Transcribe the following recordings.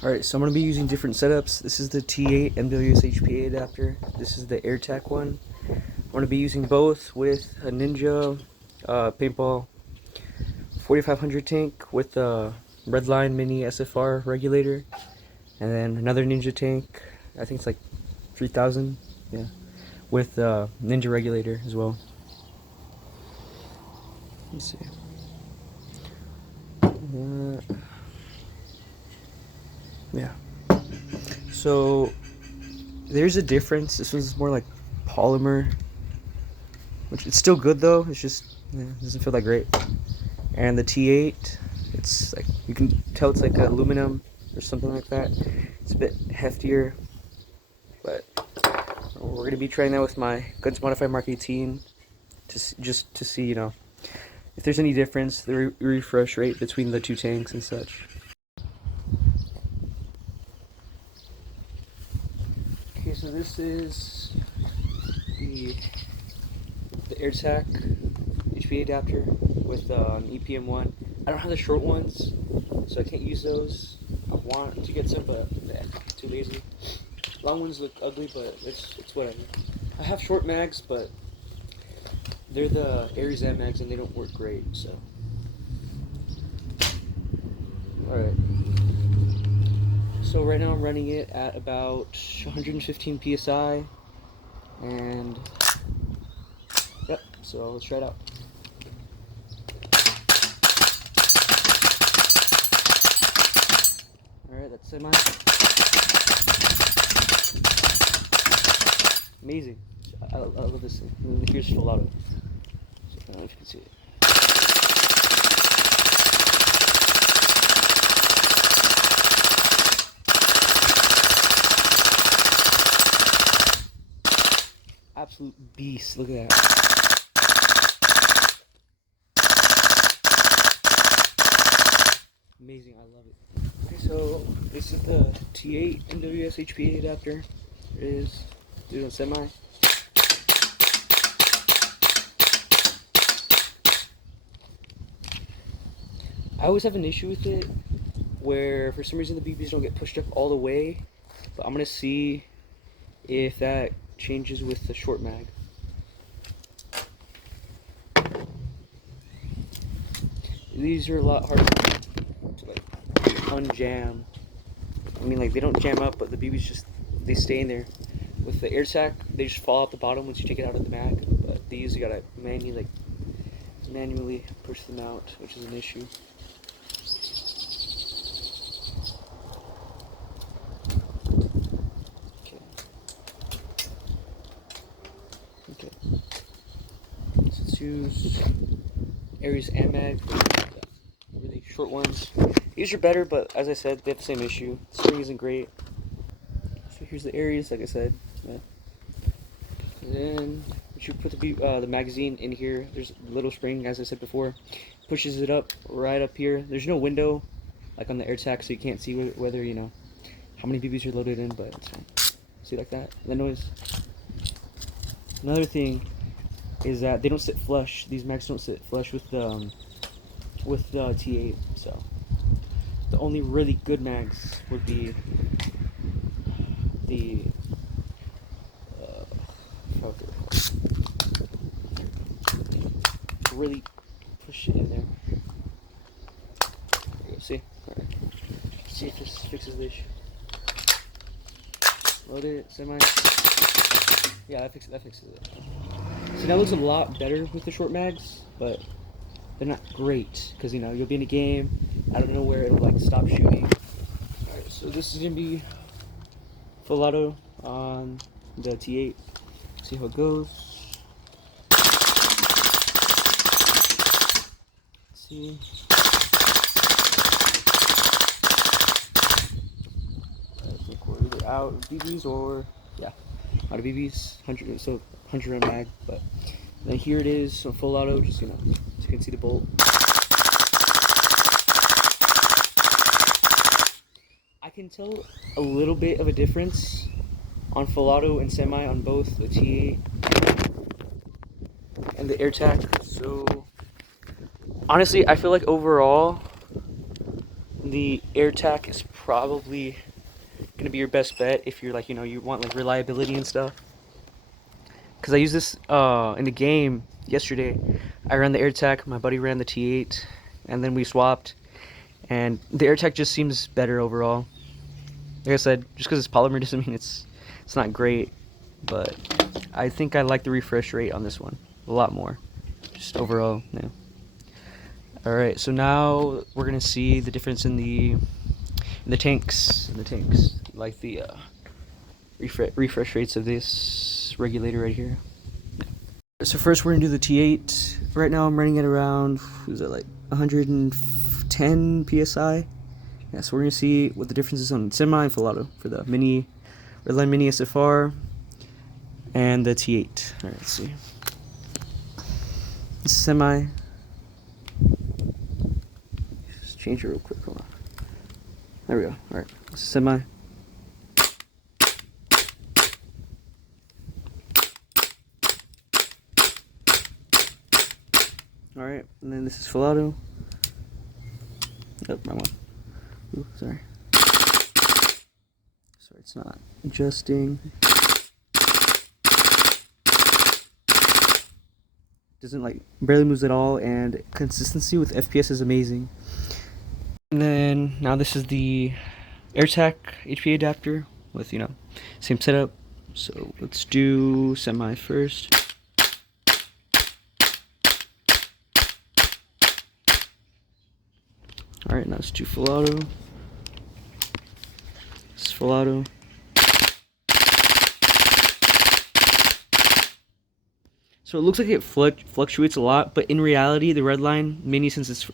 Alright, so I'm going to be using different setups. This is the T8 MWS HPA adapter. This is the AIRTAC one. I'm going to be using both with a Ninja paintball 4500 tank with a Redline mini SFR regulator. And then another Ninja tank, I think it's like 3000, yeah, with Ninja regulator as well. Let's see. Yeah. So there's a difference. This one's more like polymer, which it's still good though. It's just it doesn't feel that great. And the T8, it's like you can tell it's like aluminum or something like that. It's a bit heftier, but we're gonna be trying that with my Guns Modified Mark 18 just to see, you know, if there's any difference, the refresh rate between the two tanks and such. Okay, so this is the AIRTAC HPA adapter with an EPM1. I don't have the short ones, so I can't use those. I want to get some, but I'm too lazy. Long ones look ugly, but it's whatever. I have short mags, but they're the AIRTAC mags and they don't work great, so. Alright. So right now I'm running it at about 115 PSI, and yep, so let's try it out. Alright, that's semi. Amazing. I love this thing. Here's full auto. So I don't know if you can see it. Absolute beast. Look at that. Amazing. I love it. Okay, so this is the T8 MWS HPA adapter. It is doing semi. I always have an issue with it where for some reason the BBs don't get pushed up all the way, but I'm gonna see if that changes with the short mag. These are a lot harder to like unjam. I mean, like they don't jam up, but the BBs just they stay in there. With the AIRTAC, they just fall out the bottom once you take it out of the mag. But these you gotta manually push them out, which is an issue. Okay. So let's use Aries and Mag, really short ones. These are better, but as I said, they have the same issue. The spring isn't great. So here's the Aries, like I said. Yeah. And then you put the magazine in here. There's a little spring, as I said before. Pushes it up right up here. There's no window like on the AIRTAC, so you can't see whether you know how many BBs are loaded in, but it's fine. See, like that, the noise. Another thing is that they don't sit flush. These mags don't sit flush with the T8. So the only really good mags would be the really push it in there. There you go. See? Alright. See if this fixes the issue. Load it, semi. Yeah, that fixes it. See, that looks a lot better with the short mags, but they're not great because you know you'll be in a game out of nowhere, it'll like stop shooting. Alright, so this is gonna be full auto on the T8. See how it goes. Let's see. I think we're either out of BBs or yeah, out of BBs. 100 round mag, but then here it is, so full auto. Just you know, so you can see the bolt. I can tell a little bit of a difference on full auto and semi on both the T8 and the AIRTAC. So honestly, I feel like overall the AIRTAC is probably gonna be your best bet if you're like, you want like reliability and stuff. Because I used this in the game yesterday. I ran the AIRTAC, my buddy ran the T8, and then we swapped. And the AIRTAC just seems better overall. Like I said, just because it's polymer doesn't mean it's not great. But I think I like the refresh rate on this one a lot more. Just overall, yeah. Alright, so now we're gonna see the difference in the tanks. Like the refresh rates of this regulator right here. So first we're gonna do the T8. Right now I'm running at around, who's that, like 110 psi. Yeah, so we're gonna see what the difference is on semi and full auto for the mini Redline Mini SFR and the T8. All right, let's see. Semi. Just change it real quick. Hold on. There we go. All right, semi. All right, and then this is full auto. Oh, wrong one. Ooh, sorry. Sorry, it's not adjusting. Doesn't like barely moves at all, and consistency with FPS is amazing. And then now this is the AIRTAC HPA adapter with same setup. So let's do semi first. Alright, now let's do full auto. This is full auto. So it looks like it fluctuates a lot, but in reality, the Redline Mini, since it's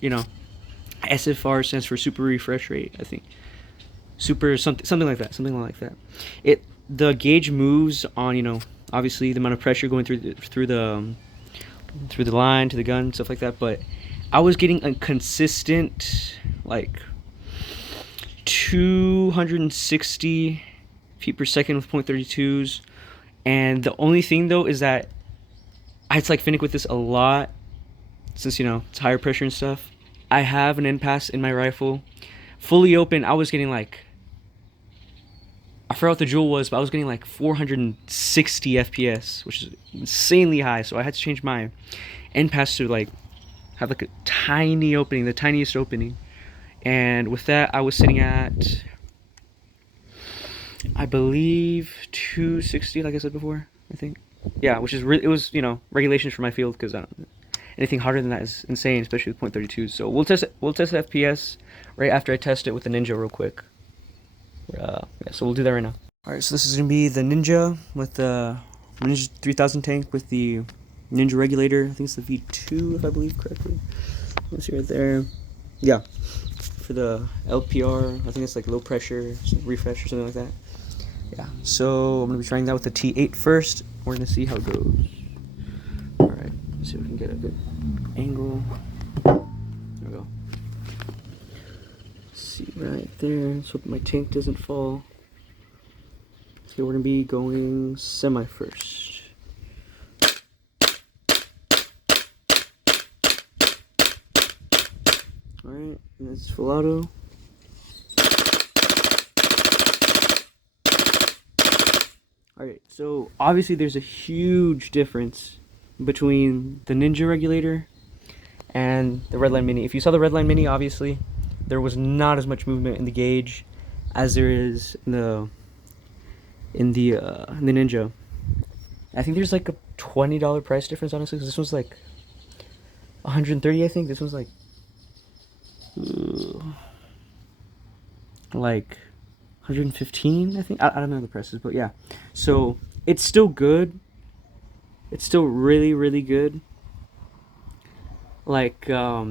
SFR stands for super refresh rate, I think. Super something like that. The gauge moves on obviously the amount of pressure going through the line to the gun, stuff like that. But I was getting a consistent like 260 feet per second with .32s, and the only thing though is that I had to like finick with this a lot since it's higher pressure and stuff. I have an end pass in my rifle fully open. I was getting like, I forgot what the jewel was, but I was getting like 460 FPS, which is insanely high. So I had to change my end pass to like have like a tiny opening, the tiniest opening. And with that, I was sitting at, I believe, 260, like I said before, I think. Yeah, which is really, it was, regulations for my field, because anything harder than that is insane, especially with .32. So we'll test FPS right after I test it with the Ninja real quick. Yeah, so we'll do that right now. Alright, so this is going to be the Ninja with the Ninja 3000 tank with the Ninja regulator. I think it's the V2, if I believe correctly. Let's see right there. Yeah, for the LPR, I think it's like low pressure refresh or something like that. Yeah, so I'm going to be trying that with the T8 first. We're going to see how it goes. Alright, let's see if we can get a good angle. There we go. See right there. Let's hope my tank doesn't fall. Okay, we're going to be going semi first. Alright, and that's full auto. Alright, so obviously there's a huge difference between the Ninja regulator and the Redline Mini. If you saw the Redline Mini, obviously there was not as much movement in the gauge as there is in the Ninja. I think there's like a $20 price difference, honestly, because this one's like 130, I think. This one's like 115, I think. I don't know the prices, but yeah. So it's still good. It's still really, really good. Like I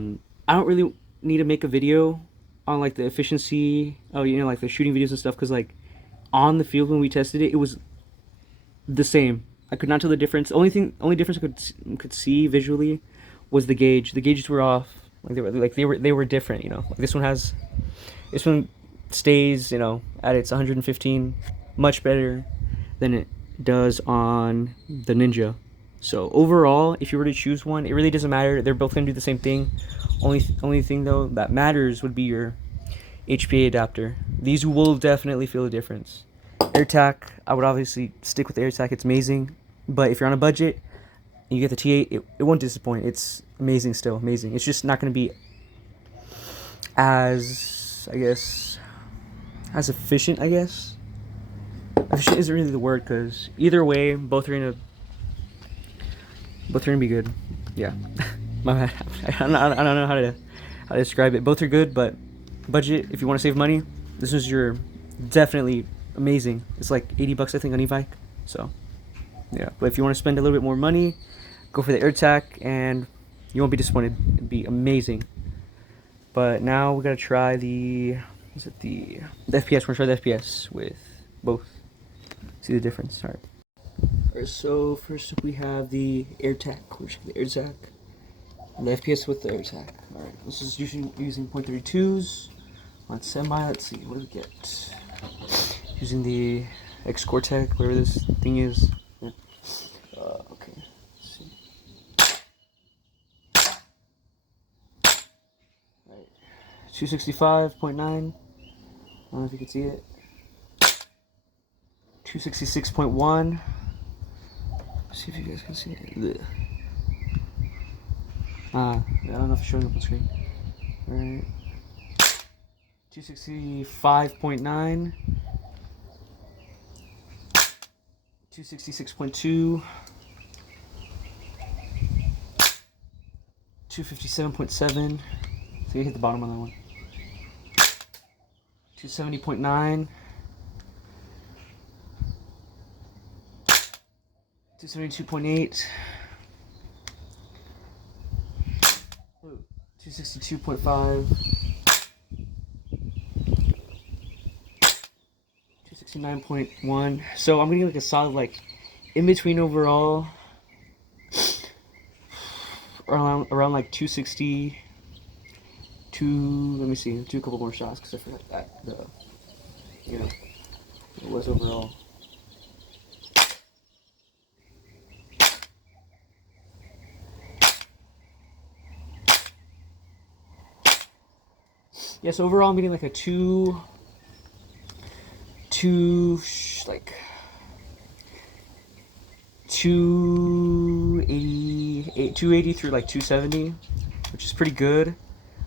don't really need to make a video on like the efficiency of like the shooting videos and stuff, because like on the field when we tested it, it was the same. I could not tell the difference. Only difference I could see visually was the gauge. The gauges were off. Like they were different. Like this one stays at its 115, much better than it does on the Ninja. So overall, if you were to choose one, it really doesn't matter. They're both gonna do the same thing. Only thing though that matters would be your HPA adapter. These will definitely feel the difference. AIRTAC, I would obviously stick with AIRTAC. It's amazing. But if you're on a budget and you get the T8, it won't disappoint. It's amazing still, amazing. It's just not going to be as, I guess, as efficient, I guess. Efficient isn't really the word, because either way, both are gonna be good. Yeah. My bad. I don't know how to describe it. Both are good, but budget, if you want to save money, this is your definitely amazing. It's like 80 bucks I think on e-bike. So yeah, but if you want to spend a little bit more money, go for the AIRTAC and you won't be disappointed. It'd be amazing. But now we gotta try the FPS. We're gonna try the FPS with both. See the difference. Alright. Alright, so first up we have the AIRTAC. We're checking the AIRTAC. And the FPS with the AIRTAC. Alright, this is using 0.32s on semi. Let's see, what do we get? Using the X-Cortec, whatever this thing is. Yeah. Okay, let's see. Alright, 265.9. I don't know if you can see it. 266.1. See if you guys can see it. I don't know if it's showing up on screen. Alright. 265.9. 266.2. 257.7. So you hit the bottom on that one. 270.9. 272.8. 262.5. 269.1. So I'm getting like a solid like in between overall, around like 260. Let me see. Do a couple more shots because I forgot that it was overall. Yeah, so overall I'm getting like a 280 through like 270, which is pretty good.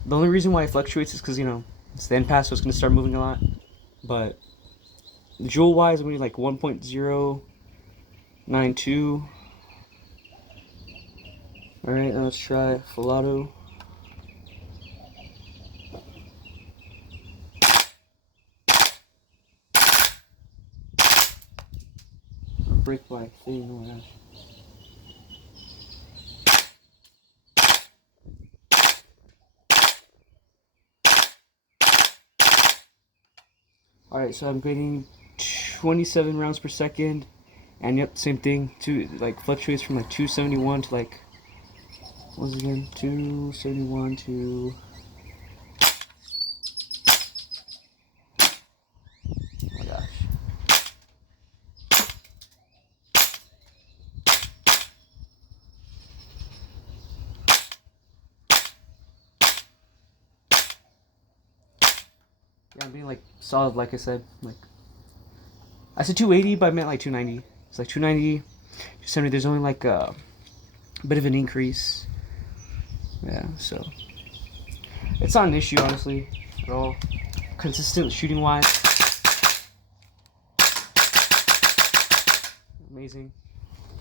The only reason why it fluctuates is because it's the end pass, so it's gonna start moving a lot. But joule wise, I'm getting like 1.092. All right, now let's try full auto. Break my thing. Oh my gosh. Alright, so I'm getting 27 rounds per second, and yep, same thing. Like fluctuates from like 271 to like, what was it again? 271 to. Oh my gosh. Yeah, I'm being like solid, like I said. Like I said 280, but I meant like 290. It's like 290, 270. There's only like a bit of an increase. Yeah, so it's not an issue honestly at all. Consistent shooting wise, amazing.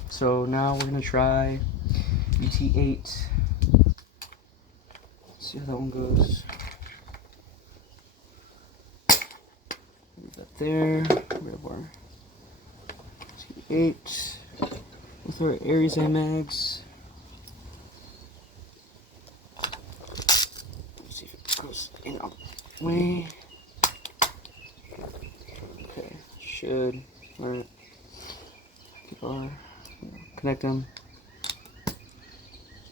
So now we're gonna try UT8. See how that one goes. Leave that there. We have our T8 with our Aries mags. Let's see if it goes in our way. Okay, should. Alright. Keep our connect them.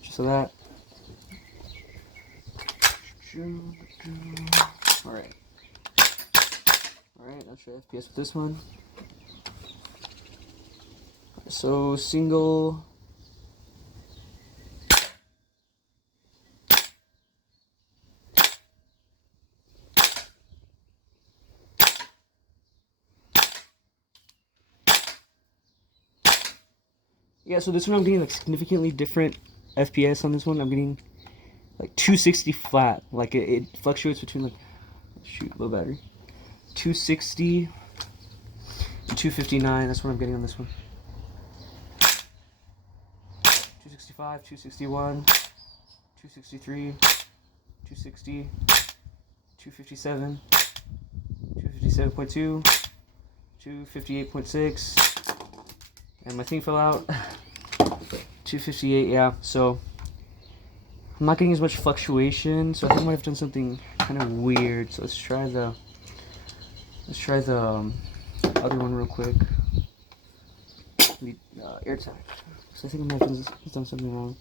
Just so that. Alright. Alright, I'll try FPS with this one. So single. Yeah, so this one I'm getting like significantly different FPS on this one. I'm getting like 260 flat. Like it fluctuates between like, shoot, low battery, 260 and 259. That's what I'm getting on this one. 265, 261, 263, 260, 257, 257.2, 258.6, and my thing fell out. 258, yeah. So I'm not getting as much fluctuation, so I think I might have done something kind of weird. So let's try the other one real quick. The AIRTAC. So I think I might have done something wrong.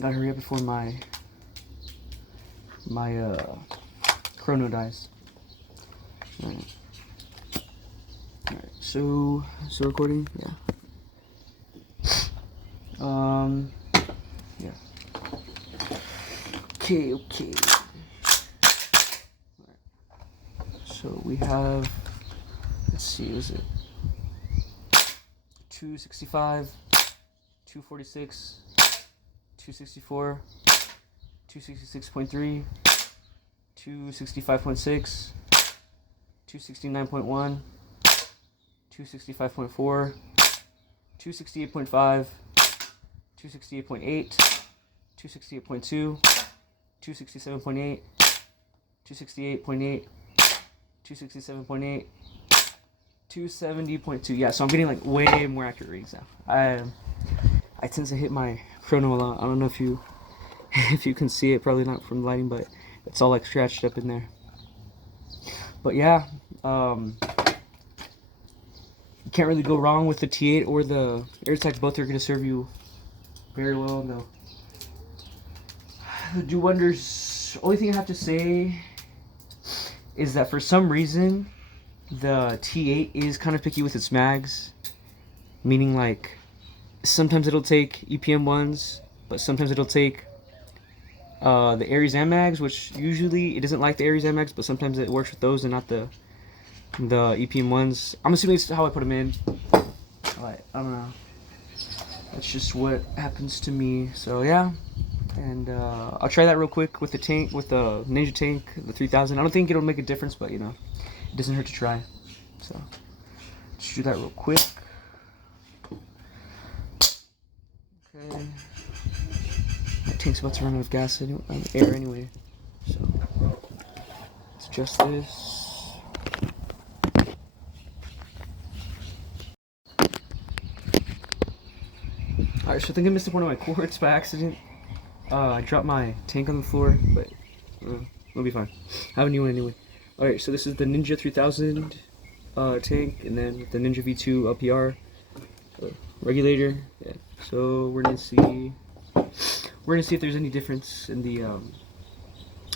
Gotta hurry up before my chrono dies. Alright. Alright, so recording, yeah. Yeah. Okay. Alright. So we have, let's see, was it 265, 246, 264, 266.3, 265.6, 269.1, 265.4, 268.5, 268.8, 268.2, 267.8, 268.8, 267.8, 270.2. Yeah, so I'm getting like way more accurate readings now. I tend to hit my chrono a lot. I don't know if you if you can see it, probably not from the lighting, but it's all like scratched up in there. But yeah, you can't really go wrong with the T8 or the AIRTAC. Both are going to serve you very well. No, do wonders. Only thing I have to say is that for some reason the T8 is kind of picky with its mags, meaning like sometimes it'll take EPM ones, but sometimes it'll take the Aries mags, which usually it doesn't like the Aries mags, but sometimes it works with those and not the EPM ones. I'm assuming it's how I put them in. I don't know. That's just what happens to me. So yeah, and I'll try that real quick with the tank, with the Ninja tank, the 3000. I don't think it'll make a difference, but you know, it doesn't hurt to try. So let's do that real quick. Okay. My tank's about to run out of gas anyway, air anyway. So let's adjust this. Alright, so I think I missed one of my cords by accident. I dropped my tank on the floor, but it'll be fine. I have a new one anyway. Alright, so this is the Ninja 3000 tank, and then the Ninja V2 LPR regulator. Yeah. So we're gonna see if there's any difference in the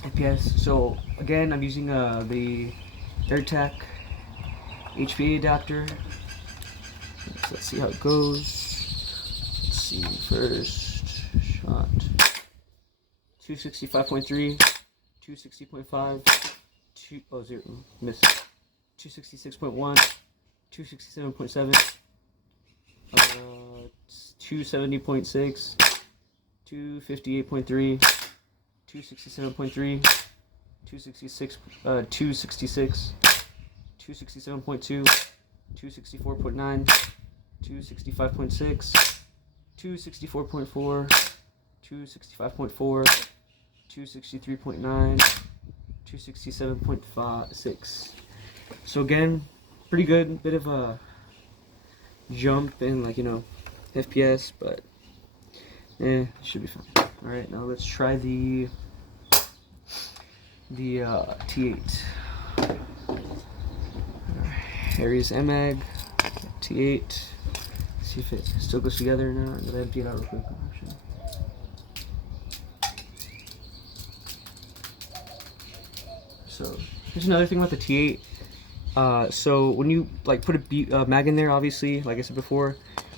FPS. So again, I'm using the AIRTAC HPA adapter. So let's see how it goes. Let's see, first shot 265.3, 260.5, 0, missed. 266.1, 267.7, 270.6, 258.3, 267.3, 266, 266, 267.2, 264.9, 265.6, 264.4, 265.4, 263.9, 267.6. So again, pretty good. Bit of a jump in, like, you know, FPS, but it should be fine. All right, now let's try the T8. Aries mag T8. See if it still goes together or not. I'm gonna empty it out real quick. Actually. So here's another thing about the T8. So when you like put a mag in there, obviously, like I said before,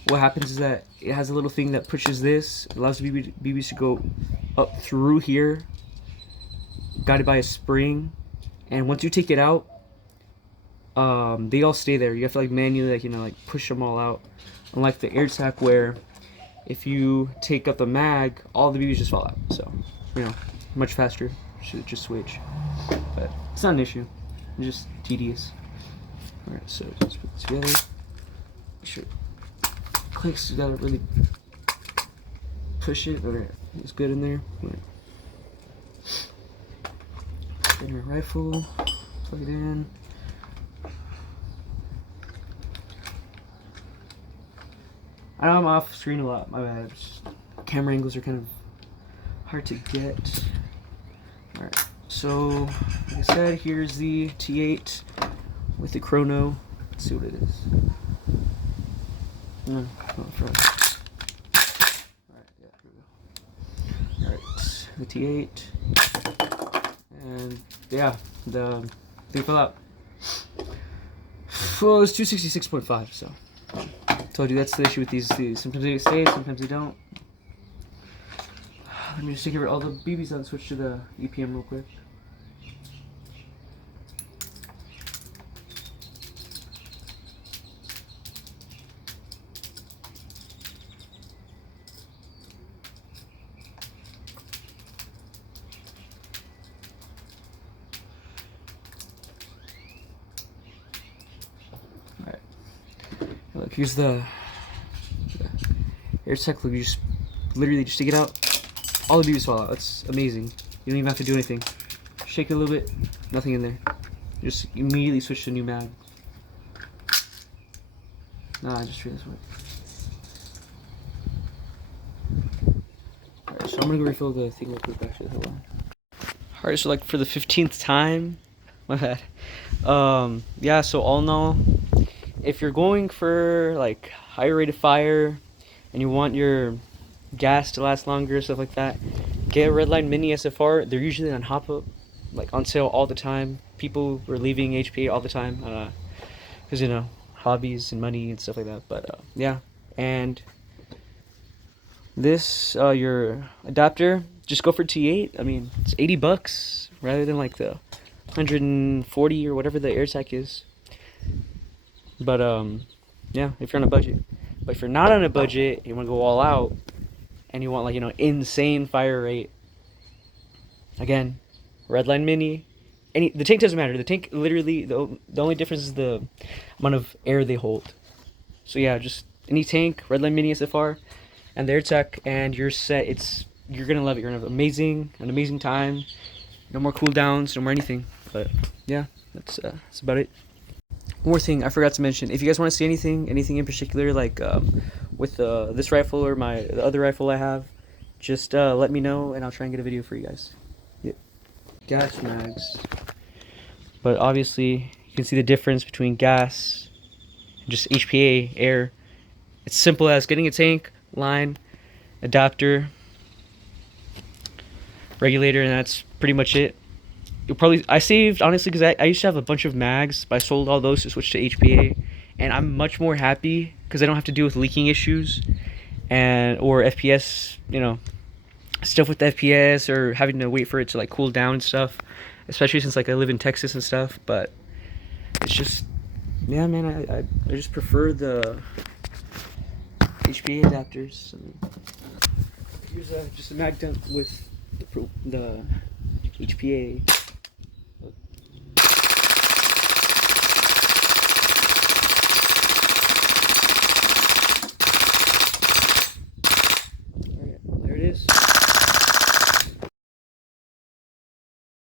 what happens is that it has a little thing that pushes this. It allows the BBs to go up through here, guided by a spring. And once you take it out, they all stay there. You have to like manually, like, you know, like push them all out. Unlike the AIRTAC, where if you take up the mag, all the BBs just fall out. So, you know, much faster. Should just switch. But it's not an issue. It's just tedious. Alright, so just put it together. Make sure it clicks. You gotta really push it. Okay, it's good in there. Right. Put in your rifle. Plug it in. I know I'm off screen a lot, my bad. Camera angles are kind of hard to get. Alright, so like I said, here's the T8 with the chrono. Let's see what it is. No, not front. Alright, yeah, here we go. Alright, the T8. And yeah, the thing fell out. Well, it was 266.5, so. Told you that's the issue with these. Sometimes they stay, sometimes they don't. Let me just take all the BBs out and switch to the EPM real quick. Alright. Look, here's the AIRTAC. Look, you just literally just take it out. All the BBs fall out. That's amazing. You don't even have to do anything. Shake it a little bit. Nothing in there. Just immediately switch to new mag. Nah, I just threw this way. Alright, so I'm gonna go refill the thing real quick. Actually, hold on. Alright, so like for the 15th time. My bad. Yeah. So all in all, if you're going for like higher rate of fire, and you want your gas to last longer, stuff like that, get a Redline Mini SFR. They're usually on hop-up, like on sale all the time. People are leaving HPA all the time, because you know, hobbies and money and stuff like that. But yeah, and this your adapter, just go for T8. I mean, it's $80 rather than like the 140 or whatever the AIRTAC is. But yeah, if you're on a budget. But if you're not on a budget, you want to go all out, and you want, like, you know, insane fire rate, again, Redline Mini. The tank doesn't matter. The tank, literally, the only difference is the amount of air they hold. So yeah, just any tank, Redline Mini SFR, and the AIRTAC, and you're set. You're gonna love it. You're gonna have an amazing time. No more cooldowns, no more anything. But yeah, that's about it. One more thing I forgot to mention. If you guys want to see anything in particular, like with this rifle or the other rifle I have, just let me know and I'll try and get a video for you guys. Yep. Gas mags. But obviously, you can see the difference between gas and just HPA air. It's simple as getting a tank, line, adapter, regulator, and that's pretty much it. I saved, honestly, because I used to have a bunch of mags, but I sold all those to switch to HPA, and I'm much more happy because I don't have to deal with leaking issues or FPS, you know, stuff with the FPS, or having to wait for it to like cool down and stuff, especially since like I live in Texas and stuff. But it's just, yeah, man, I just prefer the HPA adapters. Here's just a mag dump with the HPA